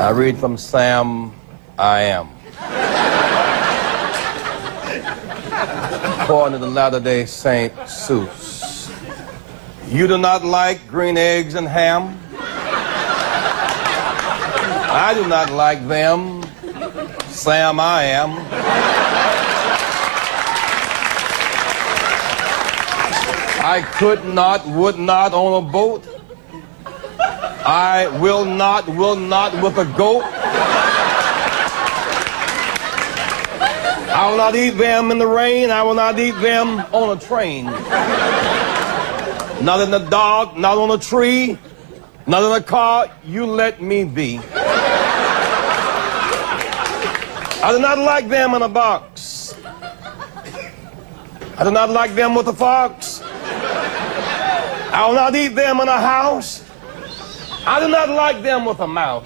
I read from Sam I Am. According to the Latter-day Saint Seuss, you do not like green eggs and ham. I do not like them. Sam I Am. I could not, would not on a boat. I will not with a goat. I will not eat them in the rain. I will not eat them on a train. Not in the dark, not on a tree, not in a car. You let me be. I do not like them in a box. I do not like them with a fox. I will not eat them in a house. I do not like them with a mouse.